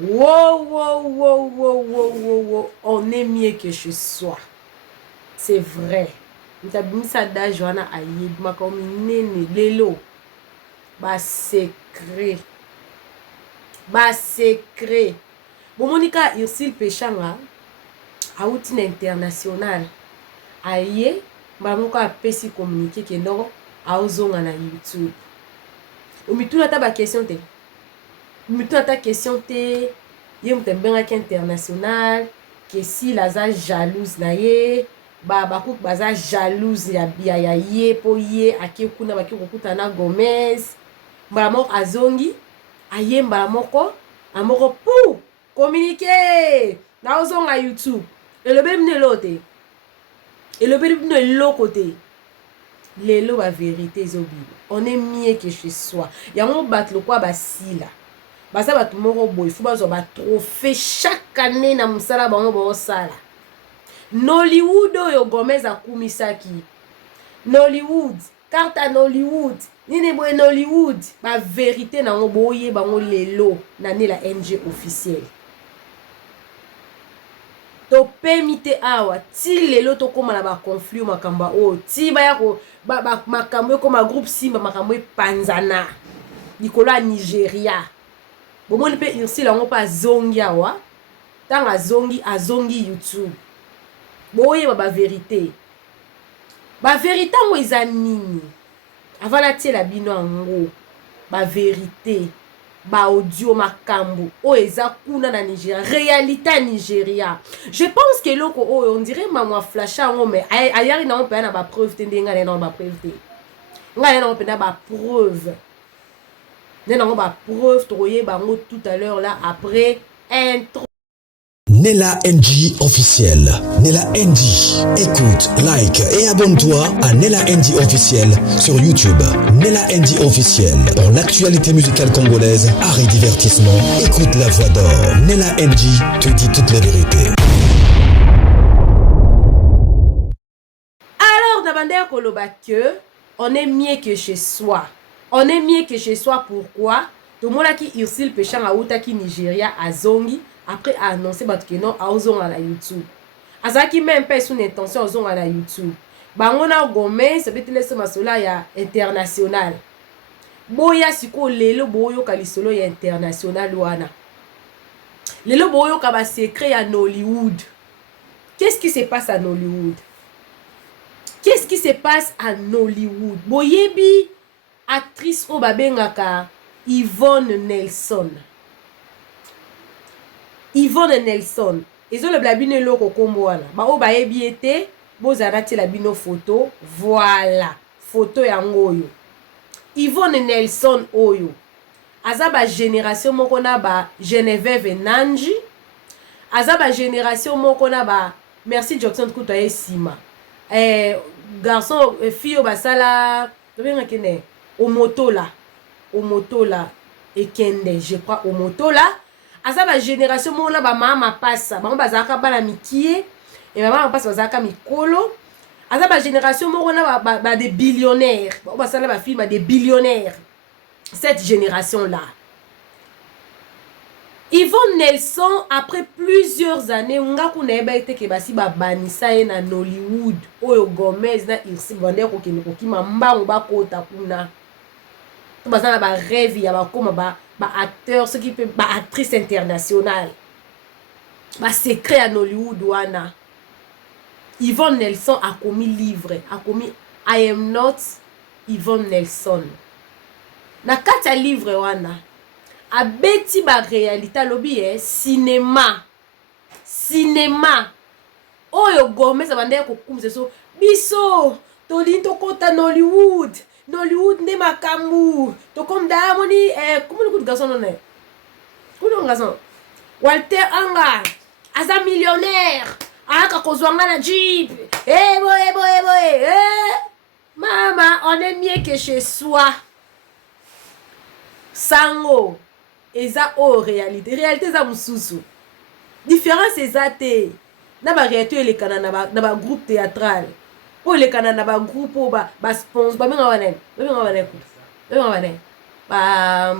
Wow, wow, wow, wow, wow, wow, wow. On est mieux que chez soi. C'est vrai. Ntabimisa da Joanna Ayib makomi nene lelo. Ba secret. Ba secret. Bomonika Ursil Pechanga auti na international. Aye mbamoko apesi communiquer ke ndoko aozonga na YouTube. Omituna ta ba question te. Omituna ta question te. Ye mtembengaki international. Que si laza jalouse na ye. Bakouk baza jalouse ya ye po ye ake kuna baki kokuta na Gomez. Mbala moko azongi. Aye mbala moko. Amoko pou. Communiquer. Na ozonga YouTube. Elobe mne lote. Elobe mne lo côté. Lelo ba vérité zobile. On est mieux que chez soi. Yango bat le quoi ba sila. Basa bat moko boy. Faut bazo ba trophée chaque année na musala bango ba osala. Nollywood oyo Gomez akumisaki. Nollywood. Carte Nollywood. Nini boy Nollywood. Ba vérité na ngo boye bango lelo. Nani la NG officielle. To permite awa ti lelo to koma na ba conflit makamba o ti ba ya ko ba makambo ko ma groupe Simba makambo panzana likolo ya Nigeria bomoni pe Ursil ngo pa zongi awa tanga azongi YouTube boye ba vérité ngo eza nini avant ti la bino ngo ba vérité ba audio makambo o eza kuna na Nigeria réalité Nigeria. Je pense que loko o on dirait maman flasha ngo mais ayari na on peut na ba preuve te ndenga na ba preuve te nga na on peut na ba preuve na ba preuve troyer bango tout à l'heure là après intro. Nella NG officiel. Nella NG. Écoute, like et abonne-toi à Nella NG officiel sur YouTube. Nella NG officiel. Pour l'actualité musicale congolaise, art et divertissement, écoute la voix d'or. Nella NG te dit toute la vérité. Alors, d'abandonner koloba que on est mieux que chez soi. On est mieux que chez soi. Pourquoi? Tout le monde qui Ursil Pechanga Outaki Nigeria a zongi. Après a annoncé que non a ozonga na YouTube. Azaki même pas son intention ozonga na YouTube. Bangona Gomez ça peut laisser masola ya international. Boya siko lelo boyo kalisolo ya international wana. Lelo boyo ka ba secret ya Nollywood. Qu'est-ce qui se passe à Nollywood? Qu'est-ce qui se passe à Nollywood? Boyebi actrice o babengaka Yvonne Nelson. Yvonne Nelson. Ils ont le blabine loko kombo wana. Ba o ba ebiete, bo zanati la bino photo. Voilà. Photo ya ngoyo. Yvonne Nelson oyo. Azaba génération moko na ba Geneviève Nanji. Azaba génération moko na ba Merci Jackson kuta esima. Garçon fille basala, tobenga kene Omotola. Omotola ekende, je crois Omotola. Asa ba génération mona ba mama passa bango bazaka bana mikie et mama passa bazaka mikolo. Asa ba génération mona ba des billionnaires ba sala ba film des billionnaires. Cette génération là Yvonne Nelson après plusieurs années nga kuna eba ete ke basi ba banisa ye na Nollywood oyo Gomez na Ursil bande ko kini ko kima mbango ba kota kuna to bazana ba rêve ya ba koma ba acteur, ce qui peut ba actrice internationale. Ba secret à Nollywood wana. Yvonne Nelson a commis livre, a commis I am not Yvonne Nelson. Na kata livre wana. A beti ba réalité lobi cinéma. Cinéma. Oyo Gomez abande ko kumze so biso tolinto kota Nollywood. Nollywood ne makambu to comme Diamoni comment le coup de garçon non est comment le garçon Walter Anga asa millionnaire aka kozwanga na jeep boy mama on est mieux que chez soi sango eza o réalité za mususu différence ezate na ba réalité le kana na ba groupe théâtral. Oh les canana ba groupe ba sponsor ba menga wana ba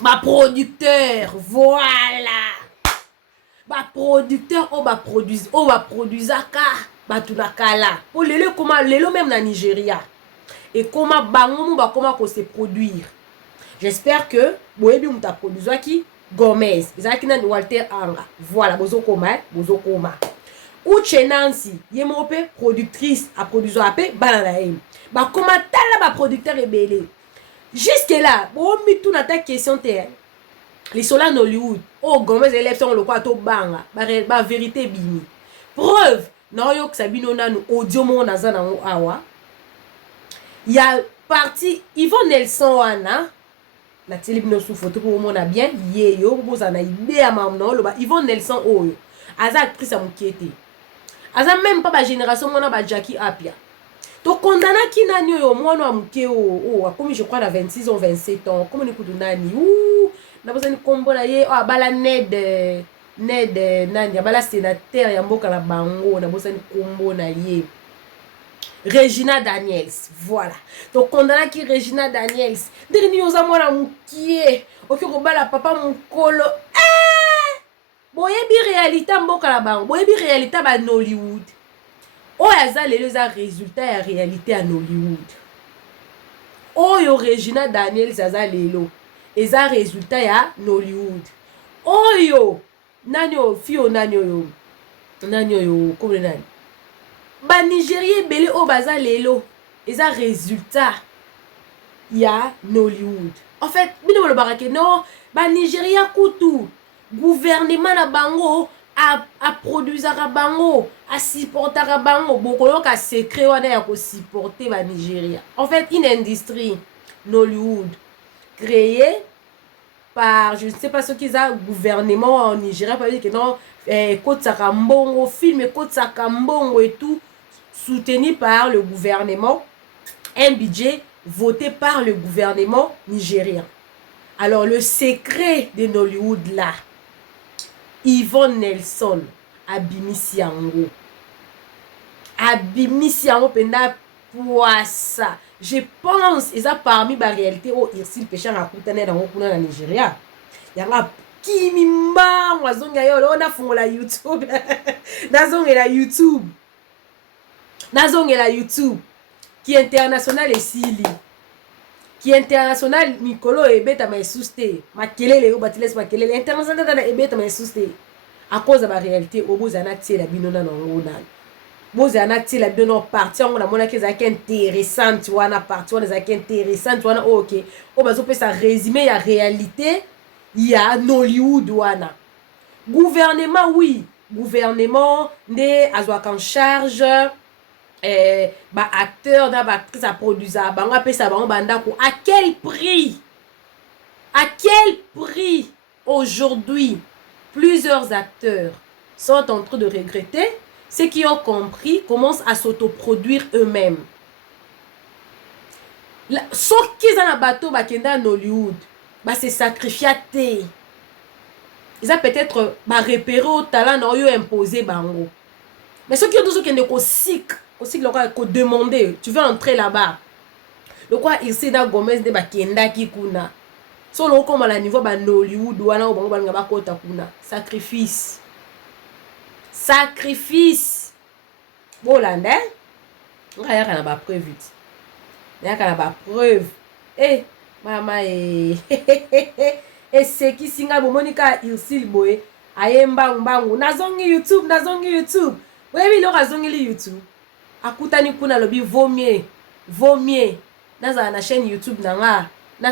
Ba producteur, voilà. Ba producteur o ba produisaka batu na kala. Po lelo comment lelo même na Nigeria. Et comment bango ba comment ko se produire. J'espère que boyebi muta produiswa ki Gomez. Ezaki na Walter Anga. Voilà, bozo koma. Uche Nancy, yemope productrice a produiswa ape banana e. Ba comment tala ba producteur ebele. Jusque là, bon mi tout na ta question te. Les sola en Hollywood, oh Gomez élève son le quoi to banga, ba vérité bini. Preuve, non yo que sabino nanu audio mo na zana mo awa. Il y a parti Yvonne Nelson wana na télébino sous photo pour mon a bien yé yo pour ça na idée à mam non le ba Yvonne Nelson oyo. Aza actrice à mukete. Aza même pas ba génération mona ba Jackie Apia. To condamna ki nani yo mwana muke o comme je crois à 26 ans 27 ans comme ni kudu nani ou na bosa ni kombo na ye o bala Ned nani bala sénateur ya mboka la bango na bosa ni kombo na ye Regina Daniels, voilà. Donc condamna ki Regina Daniels ndeni yoza mwana mukie oki ko bala papa mukolo boyebi réalité mboka la bango boyebi réalité ba Hollywood. Oh yaza lelo za résultat ya réalité en Hollywood. Oh yo Regina Daniels yaza lelo eza résultat ya Hollywood. Oh yo nani yo fio nani yo comme nani ba Nigeria belé o baza lelo eza résultat ya Hollywood. En fait bino le barake non ba Nigeria kutu gouvernement na bango a produisaka bango a supportaka bango bokolo ka secret wana ya ko supporter ba Nigeria. En fait une industrie Hollywood créée par je ne sais pas ce qu'ils a gouvernement en Nigeria pas dire que non kotsaka mbongo film kotsaka mbongo et tout soutenu par le gouvernement, un budget voté par le gouvernement nigérien. Alors le secret de Hollywood là, Yvonne Nelson abimisi yango penda poisa. Je pense eza parmi ba réalité o Irsil Péchard akutane dans kuna na Nigeria. Yanga kimimba mwazonga yo ona fungola YouTube. Nazongela YouTube qui international esili. Qui international Mikolo ebeta ma souste. Makelele o batiles makelele international na ebeta ma souste. À cause de la réalité obozana tiela binona na ngona. Bozana tiela bino parti on a mona ke za ki intéressante wana parti wana za ki intéressante wana OK. O bazo pe ça résumé ya réalité ya Hollywood wana. Gouvernement oui, gouvernement né azwaka en charge ba acteur da ba actrice a produisa bango apesa bango bandako à quel prix aujourd'hui plusieurs acteurs sont en train de regretter. Ceux qui ont compris commencent à s'autoproduire eux-mêmes. Ceux qui sont en bateau bakenda en Hollywood ba se sacrifier. Ils ont peut-être ba repérer au talent na yo imposer bango. Mais ceux qui ont qui ne aussi le demander, tu veux entrer là-bas. Le quoi ici dans Gomez de bakenda ki kuna. Solo comme à la niveau ba Hollywood wana o bango ba ngaba kota kuna. Sacrifice. Bolanda. Ngaya kana ba preuve vite. Ngaya kana ba preuve. Mama c'est qui singa Monica Irsil boy. Ayemba mbangu. Nazongi YouTube. Wewe lo razongi YouTube. Akutani kuna lobi vaut mieux. Naza na chaîne YouTube nanga. Na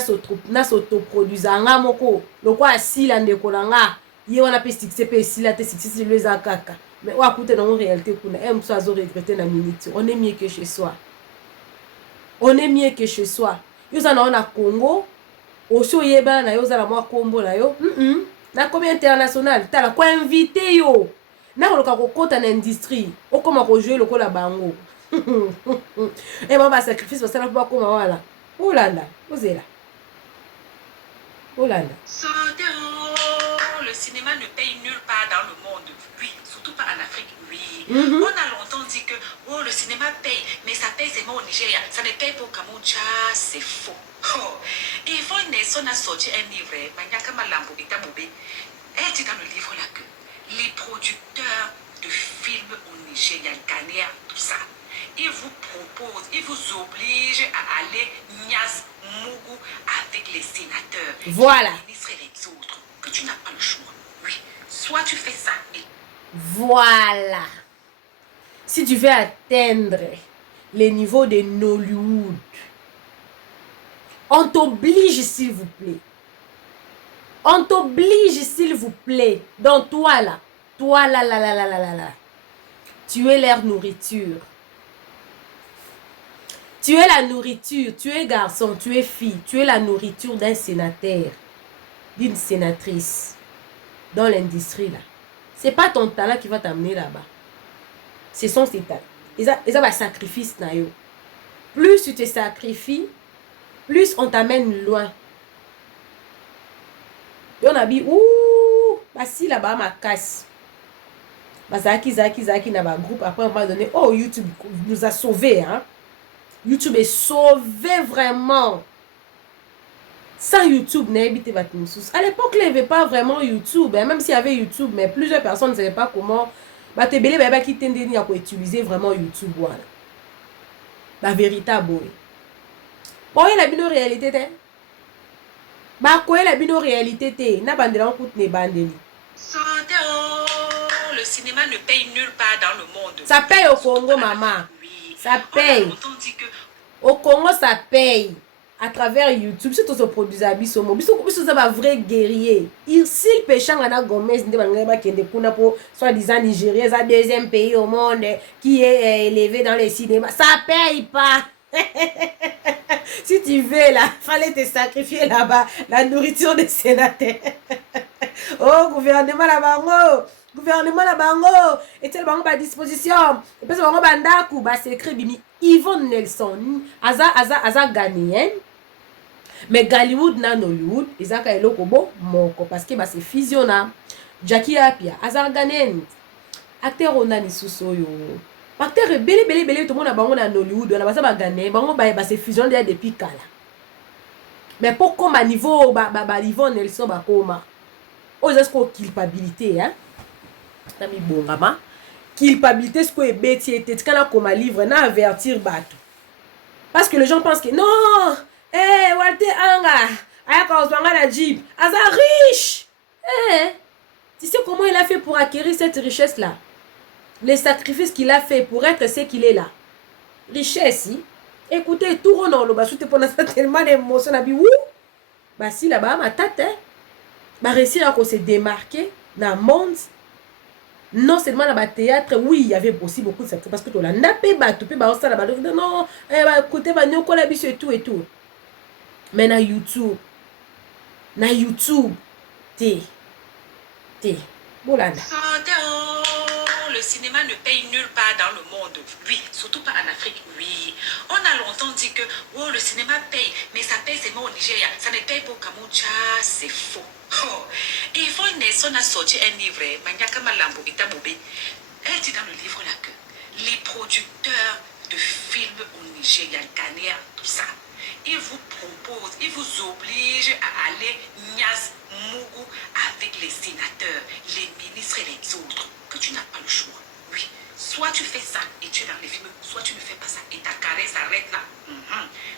s'autoproduise nga moko. Lokwa asila ndeko nanga. Ye wana pe CP sila te CP le za kaka. Mais wa akute na réalité kuna. Mso azo regretter na minute. On est mieux que chez soi. Yoza na ona Congo. Osho yeba na yoza na mwa kombo na yo. Na comme international. Tala kwa invité yo. Na koloka kokota na industrie. Okoma ko jouer lokola bango. Ba sacrifice parce que na koma wala. Olanda. Sautez le cinéma ne paye nulle part dans le monde. Oui, surtout pas en Afrique. Oui. On a longtemps dit que oh, le cinéma paye, mais ça paye seulement au Nigeria. Ça ne paye pas au Cameroun. C'est faux. Oh. Et Yvonne Nelson a sorti un livre, Manyaka Malambo Bitaboube. Elle dit dans le livre là que les producteurs de films au Nigeria, Ghanéens, tout ça, ils vous proposent, ils vous obligent à aller Nias Mougou avec les sénateurs, Voilà. les ministres et les autres, que tu n'as pas le choix. Oui, soit tu fais ça et... Voilà. Si tu veux atteindre les niveaux de Nollywood, on t'oblige, s'il vous plaît. On t'oblige, s'il vous plaît. Donc toi là, tu es leur nourriture. Tu es la nourriture, tu es garçon, tu es fille, tu es la nourriture d'un sénateur, d'une sénatrice dans l'industrie là. C'est pas ton talent qui va t'amener là-bas. Ce sont ces talents. Ils ont un sacrifice. Plus tu te sacrifies, plus on t'amène loin. Et on a dit, ouh, bah si là-bas, ma casse. Bah Zaki, n'a pas groupe. Après, on va donner, oh, YouTube nous a sauvés, hein. YouTube est sauvé vraiment. Sans YouTube, à l'époque, il n'y avait pas vraiment YouTube. Hein, même s'il y avait YouTube, mais plusieurs personnes ne savaient pas comment. Bah, t'es belé, bah, qui t'endent à utiliser vraiment YouTube. Voilà. La véritable. Bon, il y a une réalité. Bah, quoi, il y a une réalité. N'a pas de l'encoute, n'est pas de le cinéma ne paye nulle part dans le monde. Ça paye au Congo, maman. Oui. Ça paye. Au Congo, ça paye. À travers YouTube, c'est tout ce produit à Bissomo. Bissomo, c'est un vrai guerrier. S'il pêche en Gomez, soi-disant Nigeria, c'est le deuxième pays au monde qui est élevé dans les cinémas. Ça paye pas. Si tu veux, là, fallait te sacrifier là-bas. La nourriture des sénateurs. Oh, gouvernement là-bas. Gouvernement là-bas. Et tel bango à disposition. Et puis, bango bandaku, bah, c'est écrit Bimi. Yvonne Nelson, Aza Ghanéen. Mais Gollywood na Nollywood, ils ont un lokobo moko parce que c'est fusionna. Jackie Apia, Aza Ghanéen. Acteur onani susoyo. Acteur belé tout le monde a bango na Nollywood, on a pas Ghanéen, bango ba c'est fusion depuis kala. Mais pour comme à niveau Yvonne Nelson ba koma. Aux esco culpabilité hein. Tami bongama. Culpabilité ce que est bêtier tête quand comme livre na avertir bateau. Parce que les gens pensent que non, Walter Anga, Ayaka Oswanga la Jeep, Aza riche. Tu sais comment il a fait pour acquérir cette richesse là? Les sacrifices qu'il a fait pour être ce qu'il est là. Richesse, si. Écoutez, tout rond le bas, pendant ça tellement d'émotions, on ouh, bah si là-bas, ma tête, bah réussir à se démarquer dans le monde. Non seulement dans le théâtre, oui, il y avait aussi beaucoup de sacrifices. Parce que tu l'as nappé, tu peux pas là-bas. Non, écoutez, bah, nous, la biche et tout et tout. Mais dans YouTube, Bolanda. Le cinéma ne paye nulle part dans le monde. Oui, surtout pas en Afrique. Oui. On a longtemps dit que oh, le cinéma paye, mais ça paye seulement au Nigeria. Ça ne paye pas au Cameroun. C'est faux. Oh. Et Yvonne Nelson a sorti un livre, Manyaka Malambo Bitaboube. Elle dit dans le livre là que les producteurs de films au Nigeria, Ghanéens, tout ça, ils vous proposent, ils vous obligent à aller Nias Mougou avec les sénateurs, les ministres et les autres, que tu n'as pas le choix. Oui, soit tu fais ça et tu es dans les films, soit tu ne fais pas ça et ta carrière s'arrête là.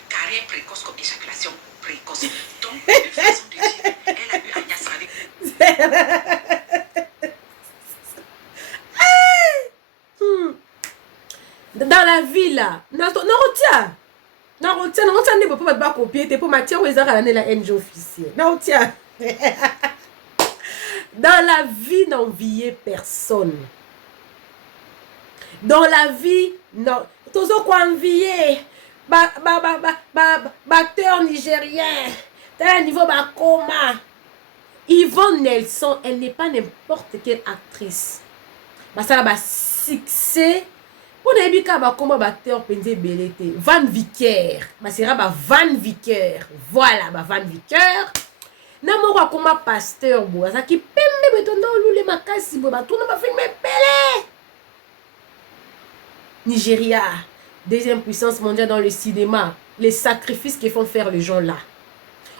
Carrière précoce comme éjaculation précoce. Donc, une façon de dire, elle a eu Agnès avec... Dans la vie là, non, tiens. Non, ne peut pas copier, t'es pour Mathieu ou Ezra la NG officielle. Non, tiens. Dans la vie, n'enviez personne. Dans la vie, non. Tous ceux qui envier, acteur nigérien, t'as un niveau coma. Yvonne Nelson, elle n'est pas n'importe quelle actrice. Ça va succès. On a dit comment acteur pensé belete Van Vicker. Sera Van Vicker. Voilà Van Vicker. Na mo comme pasteur bo ça qui pembe filme betondo lule makasi boy batuna ba filme belé. Nigeria, deuxième puissance mondiale dans le cinéma. Les sacrifices qu'ils font faire les gens là.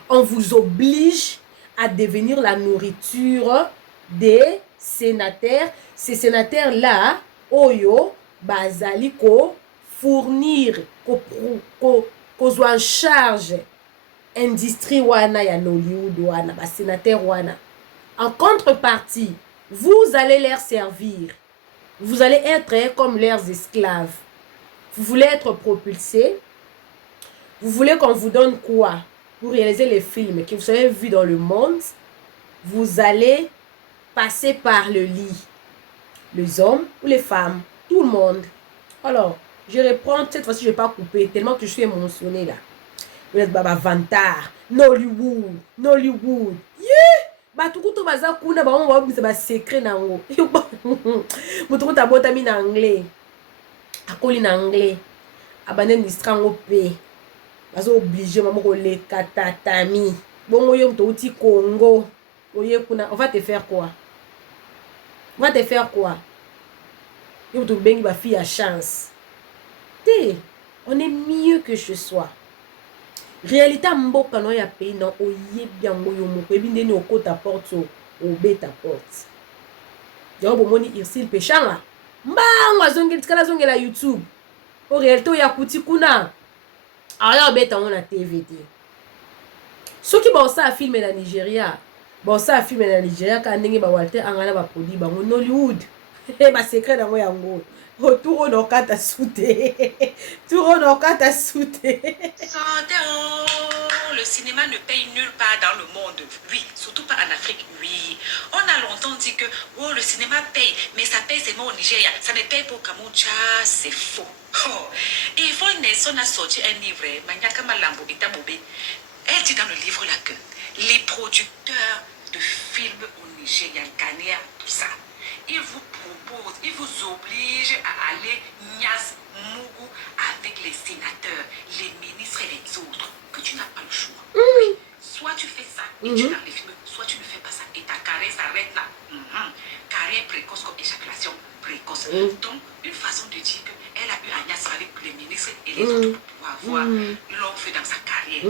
On vous oblige à devenir la nourriture des sénateurs. Ces sénateurs là, oyo bazali ko fournir ko en charge industrie wana ya Nollywood wana ba sénateur wana. En contrepartie, vous allez leur servir. Vous allez être comme leurs esclaves. Vous voulez être propulsés. Vous voulez qu'on vous donne quoi pour réaliser les films que vous avez vus dans le monde? Vous allez passer par le lit. Les hommes ou les femmes. Tout le monde. Alors, je reprends. Cette fois-ci, je ne vais pas couper tellement que je suis émotionnée là. Vous êtes Baba Vantar. Nollywood. Nollywood. Yeah! Batukuto baza kuna ba on va ba secret nango. Mutukuta botami na anglais. Akoli na anglais. Abane ndistrango pe. Bazo obligé maman ko le katatami. Bongo yo mto uti Congo. Oye kuna, on va te faire quoi? On va te faire quoi? Yo mto bengi ba fille à chance. Té, on est mieux que je sois. Réalité mboka no ya pays non oye bien moyo moko ebi ndeni okota porte o beta porte. Yo bomoni Irsil Pechanga. Mbangwa zongeli tikala zongela YouTube. O réalité ya kuti kuna. Aya beta on na TVT. Soki ba osa filmer na Nigeria. Ba osa filmer na Nigeria ka ndenge ba Walter angana ba produit ba Nollywood. Ba secret na ngo yango. Tour no kata souté. Tour no kata souté. Le cinéma ne paye nulle part dans le monde. Oui, surtout pas en Afrique. Oui. On a longtemps dit que oh, le cinéma paye, mais ça paye seulement au Nigeria. Ça ne paye pas au Kamoucha. C'est faux. Oh. Et Yvonne Nelson a sorti un livre, Maniaka Malambo Itabobe. Elle dit dans le livre là que les producteurs de films au Nigeria, Kenya, tout ça, ils vous proposent, ils vous obligent à aller Nias Mougou avec les sénateurs, les ministres et les autres, que tu n'as pas le choix. Soit tu fais ça et tu dans les films, soit tu ne fais pas ça et ta carrière s'arrête là. Carrière précoce comme éjaculation précoce. Donc, une façon de dire qu'elle a eu à Nias avec les ministres et les autres pour pouvoir voir l'offre dans sa carrière.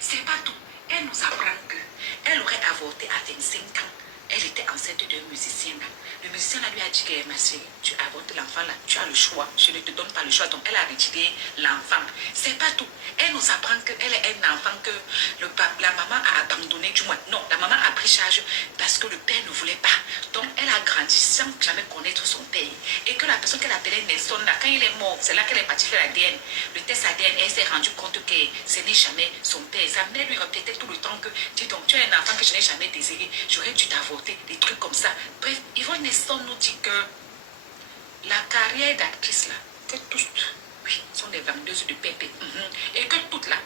C'est pas tout. Elle nous apprend qu'elle aurait avorté à 25 ans. Elle était enceinte d'un musicien là. Le musicien là lui a dit que ma chérie, tu avortes l'enfant là, tu as le choix. Je ne te donne pas le choix. Donc elle a retiré l'enfant. C'est pas tout. Elle nous apprend qu'elle est un enfant que la maman a abandonné, du moins. Non, la maman a pris charge parce que le père ne voulait pas. Donc elle a grandi sans jamais connaître son père. Et que la personne qu'elle appelait Nelson là, quand il est mort, c'est là qu'elle est partie faire l'ADN. Le test ADN, elle s'est rendue compte que ce n'est jamais son père. Sa mère lui répétait tout le temps que, dis donc, tu es un enfant que je n'ai jamais désiré. J'aurais dû t'avorter, des trucs comme ça. Bref, Yvonne Nelson nous dit que la carrière d'actrice là, que tous, oui, sont des vendeuses de pépé. Et que toutes là,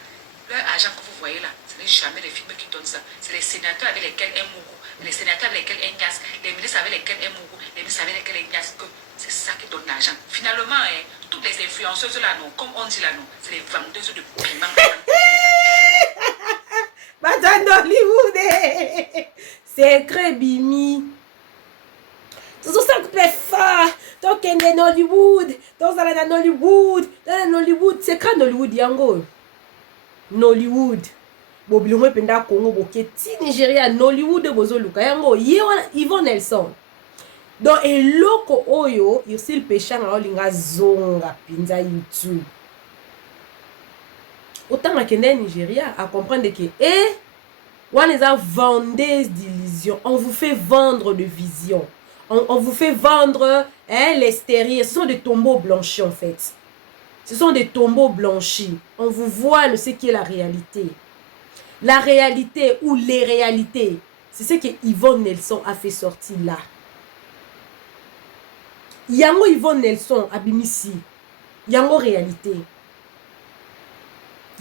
leur argent que vous voyez là, ce n'est jamais les films qui donnent ça. C'est les sénateurs avec lesquels un mougou, les sénateurs avec lesquels un nias, les ministres avec lesquels un mougou, les ministres avec lesquels un nias, que c'est ça qui donne l'argent. Finalement, toutes les influenceuses là, non, comme on dit là, non, c'est les vendeuses de piment. Madame Hollywood, c'est très bimi. C'est ça que tu fais fort. Donc, il y a Nollywood. Donc, il y a Nollywood. Nollywood. C'est quand Nollywood, yango? Nollywood. Bobilongo penda Congo, boketi Nigeria, Nollywood, bozo luka. Yango, Yvonne Nelson. Donc, et loko oyo, Irsil Pechanga, linga zonga, pinza YouTube. Autant que Nigeria, à comprendre que, on les a vendeuse d'illusions. On vous fait vendre de visions. On vous fait vendre l'extérieur. Ce sont des tombeaux blanchis en fait. Ce sont des tombeaux blanchis. On vous voile ce qui est la réalité. La réalité ou les réalités. C'est ce que Yvonne Nelson a fait sortir là. Yango Yvonne Nelson abimisi. Yango réalité.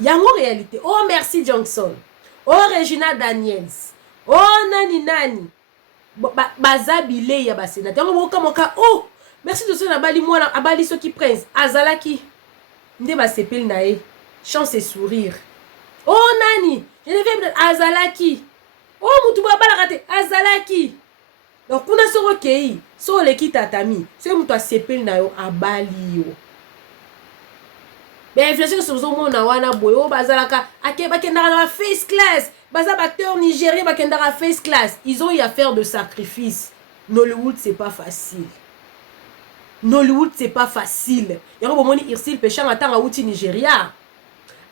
Yango réalité. Oh merci Johnson. Oh Regina Daniels. Oh nani. Bazabile ya basénateur. Oh, merci de ça abali moi abali ceux qui prince azalaki nde ba sepel nae chance et sourire. Oh nani, je ne vais azalaki. Oh mutu ba bala kate azalaki. donc kuna soko kei so leki tatami so muto asepeli na yo abali yo mais inflation sozomona wana boye oyo bazalaka bakendaka na face class baza baacteur nigérien bakendaka face class ils ont eu à faire de sacrifice. Nollywood c'est pas facile. Nollywood c'est pas facile. Yango bomoni Irsil Pechang atanga uti Nigeria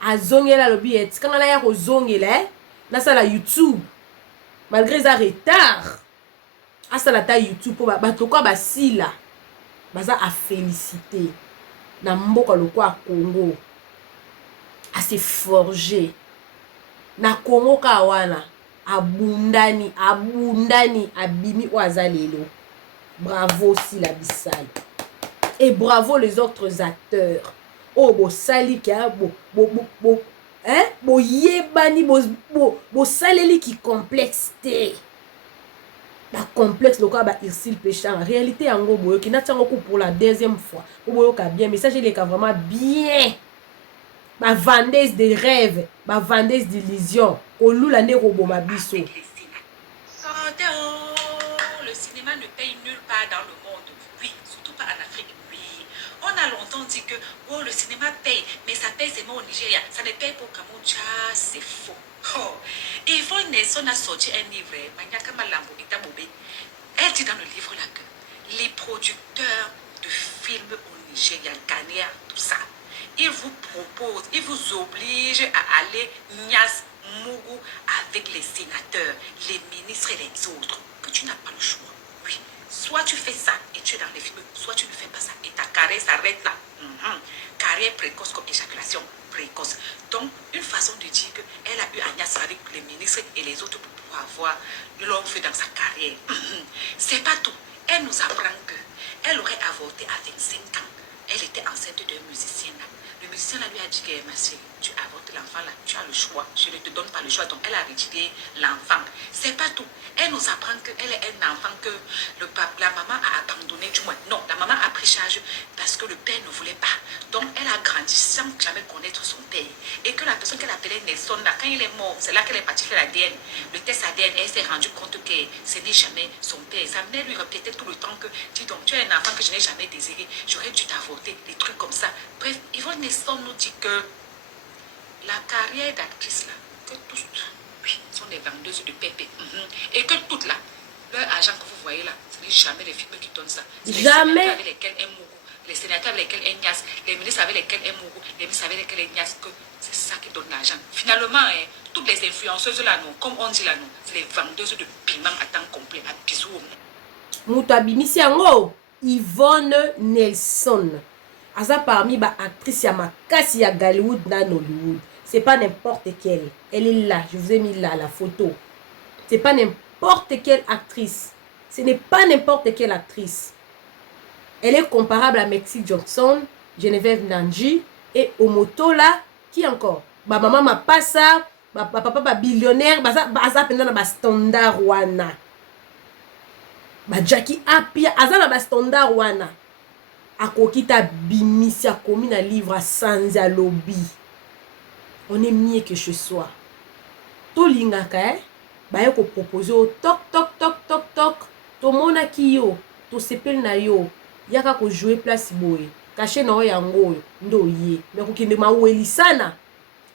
azongela lobi et kanga na ya kozongela na sala YouTube malgré ça retard asala ta YouTube po bato kwa basila baza a féliciter na mboka lokwa Congo a se forger na Congo kawana abundani abimi wazalelo. Bravo Sila Bissal et bravo les autres acteurs. Oh bo sali ka bo yebani bo saleli ki complexe te ba complexe loka ba Irsil Pechang réalité yango boyo ki natango ko pour la deuxième fois boyo ka bien message il est vraiment bien ba vendeuse de rêves ba vendeuse d'illusions olula ne roboma biso. Le cinéma ne paye nulle part dans le monde, oui, surtout pas en Afrique, oui. On a longtemps dit que oh, le cinéma paye, mais ça paye seulement au Nigeria, ça ne paye pas au Cameroun, c'est faux. Oh. Et Yvonne Nelson a sorti un livre, Manyaka Malambo Itabobe. Elle dit dans le livre là que les producteurs de films au Nigeria, Ghanéens, tout ça, ils vous proposent, ils vous obligent à aller Nias Mougou avec les sénateurs, les ministres et les autres, que tu n'as pas le choix. Oui, soit tu fais ça et tu es dans les films, soit tu ne fais pas ça et ta carrière s'arrête là. Carrière précoce comme éjaculation précoce. Donc, une façon de dire qu'elle a eu Agnès avec les ministres et les autres pour pouvoir avoir long feu dans sa carrière. C'est pas tout. Elle nous apprend qu'elle aurait avorté à 25 ans. Elle était enceinte d'un musicien là. Le musicien là lui a dit que ma chérie, tu avortes l'enfant là, tu as le choix. Je ne te donne pas le choix. Donc elle a retiré l'enfant. C'est pas tout. Elle nous apprend qu'elle est un enfant que la maman a abandonné. Du moins, non, la maman a pris charge parce que le père ne voulait pas. Donc elle a grandi sans jamais connaître son père. Et que la personne qu'elle appelait Nelson là, quand il est mort, c'est là qu'elle est partie faire l'ADN. Le test ADN, elle s'est rendue compte que ce n'est jamais son père. Ça venait lui répéter tout le temps que, dis donc, tu es un enfant que je n'ai jamais désiré. J'aurais dû t'avorter, des trucs comme ça. Bref, Yvonne Nelson nous dit que la carrière d'actrice là, que tous, oui, sont des vendeuses de pépé. Et que toutes là, leur argent que vous voyez là, ce n'est jamais les films qui donnent ça. Jamais. Les avec lesquels est Mougou, les sénateurs avec lesquels est Nias, les ministres avec lesquels est Mougou, les ministres avec lesquels est Nias, que c'est ça qui donne l'argent. Finalement, toutes les influenceuses là, non, comme on dit là, non, c'est les vendeuses de piment à temps complet, à bisous. Moutabimisi yango Yvonne Nelson. Aza parmi ba actrice ya makasi ya Hollywood na Nollywood. C'est pas n'importe quelle. Elle est là, je vous ai mis là la photo. C'est pas n'importe quelle actrice. Ce n'est pas n'importe quelle actrice. Elle est comparable à Merci Johnson, Geneviève Nandji et Omotola. Qui encore? Ba maman ma passa, ba papa ba billionnaire, baza penda na ba standard wana. Ba Jackie Apia, aza na ba standard wana. Akokita bimisi akomi na livre à Sanza Lobby. On est mieux que chez soi. To lingaka baye ko proposer au toc toc toc toc toc. To mona ki yo, to sepel na yo. Yaka ko jouer place boy. Caché na yango ndo ye. Mais ko kende maweli sana.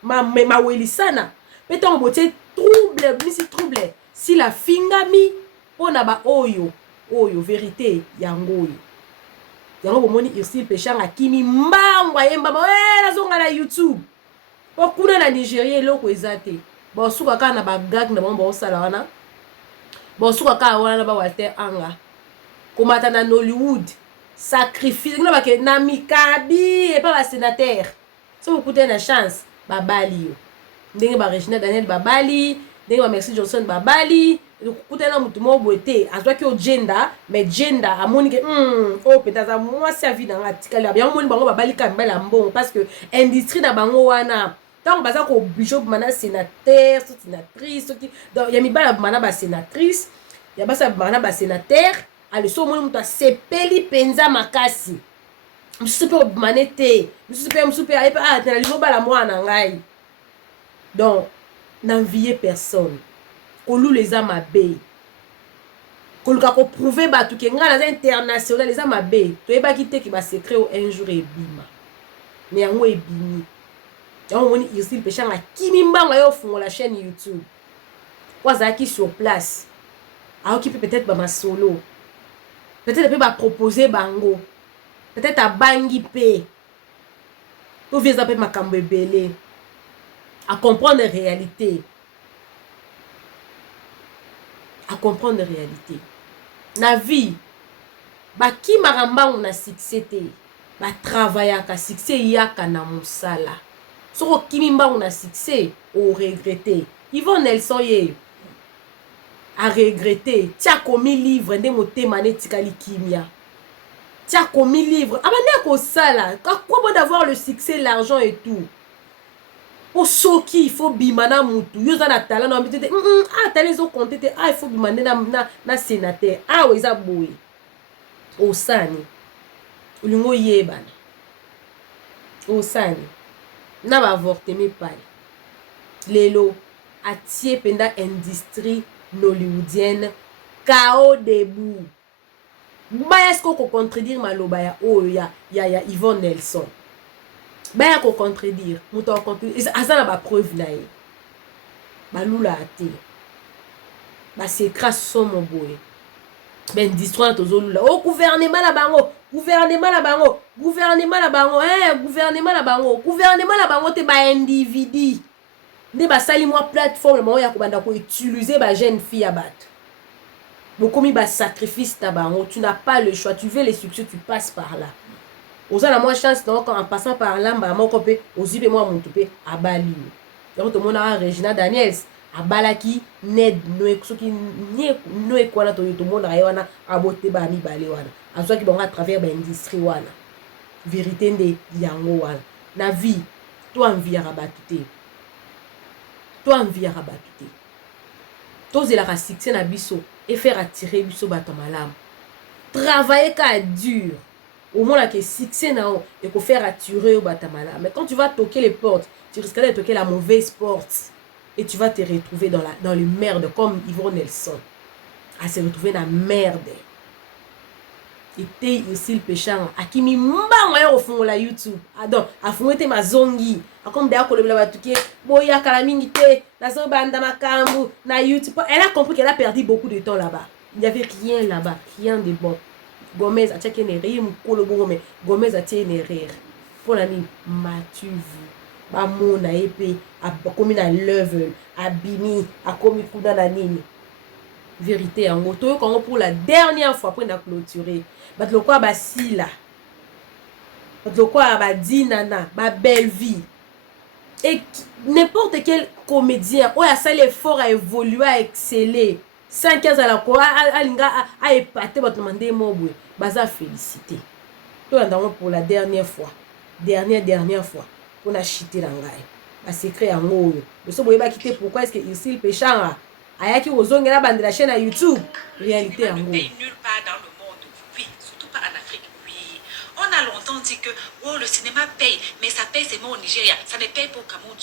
Ma weli sana. Peton bote trouble, misi trouble. Si la fingami pona ba oyo vérité yango yo. Yango bomoni Irsil Pechang akimi mbangwa yembama nazonga na YouTube. Po kuna na Nigeria eloko ezate. Bo suka kana ba gag na bomba osala wana. Bo suka ka wana ba Walter Anga. Komata na Nollywood. Sacrifice na ba ke na mikabi et pas ba sénateur. So vous coûtez na chance ba bali yo. Ndenge ba Regina Daniel babali, ndenge ba Merci Johnson babali. Kutana mutu mo boete azwa ki o gender mais gender amoni ke oh peut-être moi servi dans article bien moni bango babali kambala mbongo parce que industrie na bango wana tant baza ko bishop mana sénateur sénatrice donc ya mibala mana ba sénatrice ya basa mana ba sénateur ale so moni mutu sepeli penza makasi msupe manete msupe na limo bala mwana ngai donc n'enviez personne. Olu les âmes abeilles. koluka ko prouver bato ke nga naza international eza mabe toyebaki te ke ba secret o un jour ebima mais yango ebimi yango moni Ursule Pechanga kimi mbanga yo fungola chaîne YouTube po azalaki sur place aoki pe peut-être ba masolo peut-être pe ba proposer bango peut-être abangi pe to vieza pe makambo ebele à comprendre la réalité. À comprendre la réalité. Na vie, ba ki maramba on a succès te, ba travailler ka succès yaka na musala. Soko kimimba on a succès, o regretter. Yvonne Nelson ye a regretter. Tia komi livre nde motema ne tikali kimia. Tia komi livre, abande ko sala. Quoi bon d'avoir le succès, l'argent et tout. Au soki il faut bimana mutu yo za na talent na mbité talent zo compter te il faut bimana na sénateur weza boy osani ulingo yebana osani na ba avortement pale lelo atie penda industrie hollywoodienne KO debout ba est-ce qu'on contredire maloba ya ya Yvonne Nelson baya ko contredire muto contredire azana ba preuve na ye balula ate ba secret somo boye ben d'histoire tozolula o gouvernement la bango gouvernement la bango te ba individu nde ba sali moi plateforme mo ya ko banda ko utiliser ba jeune fille abat bokomi ba sacrifice ta bango tu n'as pas le choix tu veux les succès tu passes par là. Oza na moi chance donc en passant par là ba moko pe ozibe moi mutu pe abali donc to mona Regina Daniels abalaki Ned Noé soki Noé kwana to mona wana abote ba mi balé wana azwaki bonga à travers ba industrie wana vérité nde yango wana na vie to envie rabatuté to zela ka succès na biso et faire attirer biso bato malam travailler ka dur au moins que succès na et qu'on faire attirer au batamala. Mais quand tu vas toquer les portes, tu risquerais de toquer la mauvaise porte et tu vas te retrouver dans les merdes comme Yvonne Nelson à se retrouver dans la merde. Et t'es Ursule Pechanga à qui mi mbanga au fond la YouTube. Ah donc à fond te ma zongi à comme d'ailleurs ko le bla batuke boya kala mingi te na zo banda makambu na YouTube. Elle a compris qu'elle a perdu beaucoup de temps là-bas. Il n'y avait rien là-bas, rien de bon. Gomez a tchèque une rire, mais Gomez a tchèque une rire. Pour la nuit, m'as-tu vu? Ba mon a épée, a commis dans level, a bimi, a commis coup dans la ligne. Vérité en moto, quand pour la dernière fois, après on a clôturé. Bat le quoi, ba si là. Bat le quoi, ba di nana, ba belle vie. Et n'importe quel comédien, a ça l'effort à évoluer, à exceller. 5 ans à la quoi a épaté votre demandé mobwe baza félicité to ndamo pour la dernière fois pour na chiter la ngai ba secret en ngoyo so boyeba quitter pourquoi est-ce que Ursule Pechanga ayaki ozongela bande la chaîne à YouTube réalité en ngoyo nulle part dans le monde oui surtout pas en Afrique oui on a longtemps dit que le cinéma paye mais ça paye seulement au Nigeria ça ne paye pas au Cameroun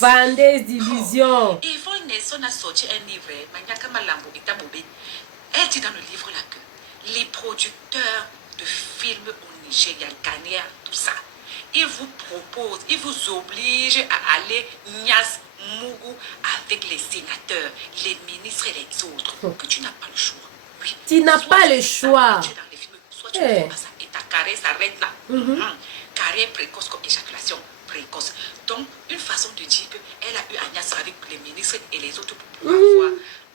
Vandes Division Yvonne Nelson a sorti un livre Manyaka Malambo Itabobe elle dit dans le livre là que les producteurs de films au Nigeria Ghanaiens tout ça ils vous proposent ils vous obligent à aller Nias Mougou avec les sénateurs les ministres et les autres que tu n'as pas le choix oui. Tu n'as pas le choix soit tu ne fais pas ça et ta carrière s'arrête là carrière précoce comme éjaculation précoce. Donc, une façon de dire qu'elle a eu Agnès avec les ministres et les autres pour pouvoir avoir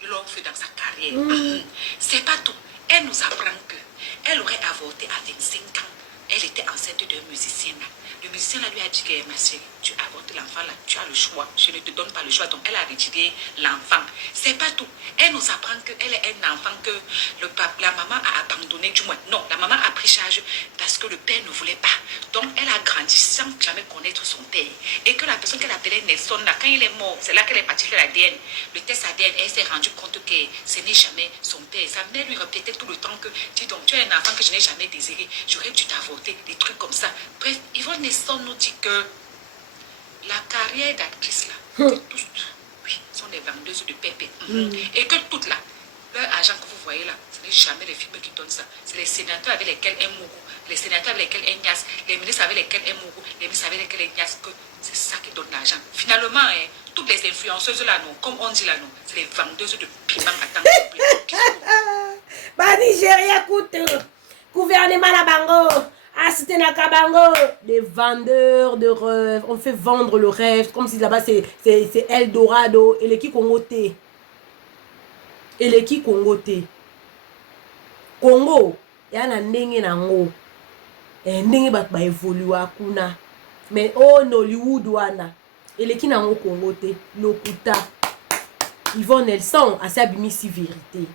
l'homme fait dans sa carrière. C'est pas tout. Elle nous apprend qu'elle aurait avorté à 25 ans. Elle était enceinte d'un musicien. Le musicien lui a dit que ma chérie, tu as avorté l'enfant là, tu as le choix. Je ne te donne pas le choix. Donc elle a retiré l'enfant. C'est pas tout. Elle nous apprend qu'elle est un enfant que la maman a abandonné. Du moins, non, la maman a pris charge parce que le père ne voulait pas. Donc elle a grandi sans jamais connaître son père. Et que la personne qu'elle appelait Nelson, là, quand il est mort, c'est là qu'elle est partie faire l'ADN. Le test ADN, elle s'est rendue compte que ce n'est jamais son père. Ça venait lui répéter tout le temps que, dis donc, tu es un enfant que je n'ai jamais désiré. J'aurais dû t'avorter, des trucs comme ça. Bref, Yvonne Nelson nous dit que la carrière d'actrice là, tous, oui, sont des vendeuses de pépé. Et que toutes là, leur argent que vous voyez là, ce jamais les films qui donnent ça. C'est les sénateurs avec lesquels est Mourou, les sénateurs avec lesquels est Nias, les ministres avec lesquels est Mourou, les ministres avec lesquels est Nias, que c'est ça qui donne l'argent. Finalement, toutes les influenceuses là, non, comme on dit là, non, c'est les vendeuses de piment à temps complet. Bah, Nigeria coûte, gouvernement la bango, assisté na kabango, des vendeurs de rêves, on fait vendre le rêve, comme si là-bas c'est Eldorado, et les qui Congoté. Et les qui Congoté. Congo, ya na ndenge nango. Ndenge bat ba évoluer kuna. Mais oh Nollywood wana. Et les qui nango Congoté, Lokuta. Yvonne Nelson a sa bimisi vérité.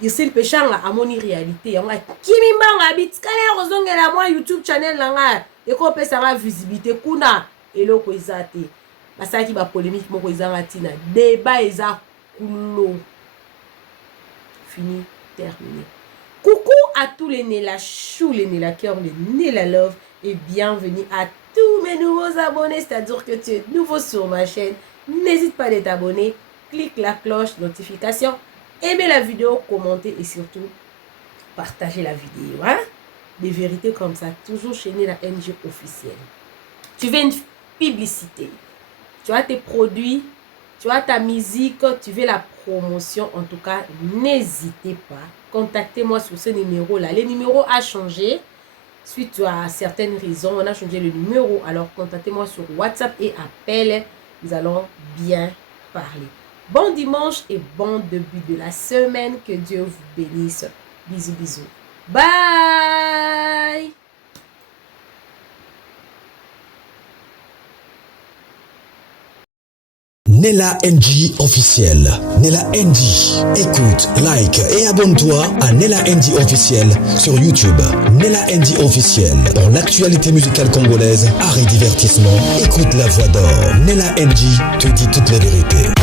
Ici le péchant a moni réalité. On a kimi mbanga bit kale ozongela moi YouTube channel langa et ko pesa ma visibilité kuna eloko ezate. Basaki ba polémique moko ezanga tina. Débat eza kulo. Fini, terminé. Coucou à tous les Nela Chou, les Nela Cœur, les Nela Love et bienvenue à tous mes nouveaux abonnés, c'est-à-dire que tu es nouveau sur ma chaîne. N'hésite pas à t'abonner, clique la cloche notification, aimez la vidéo, commentez et surtout partagez la vidéo. Hein? Des vérités comme ça, toujours chez Nela NG officiel. Tu veux une publicité, tu as tes produits, tu as ta musique, tu veux la promotion, en tout cas, n'hésitez pas. Contactez-moi sur ce numéro-là. Le numéro a changé suite à certaines raisons. On a changé le numéro. Alors, contactez-moi sur WhatsApp et appel. Nous allons bien parler. Bon dimanche et bon début de la semaine. Que Dieu vous bénisse. Bisous, bisous. Bye! Nela NG officiel. Nela NG. Écoute, like et abonne-toi à Nela NG officiel sur YouTube. Nela NG officiel. Pour l'actualité musicale congolaise, art et divertissement, écoute la voix d'or. Nela NG te dit toutes les vérités.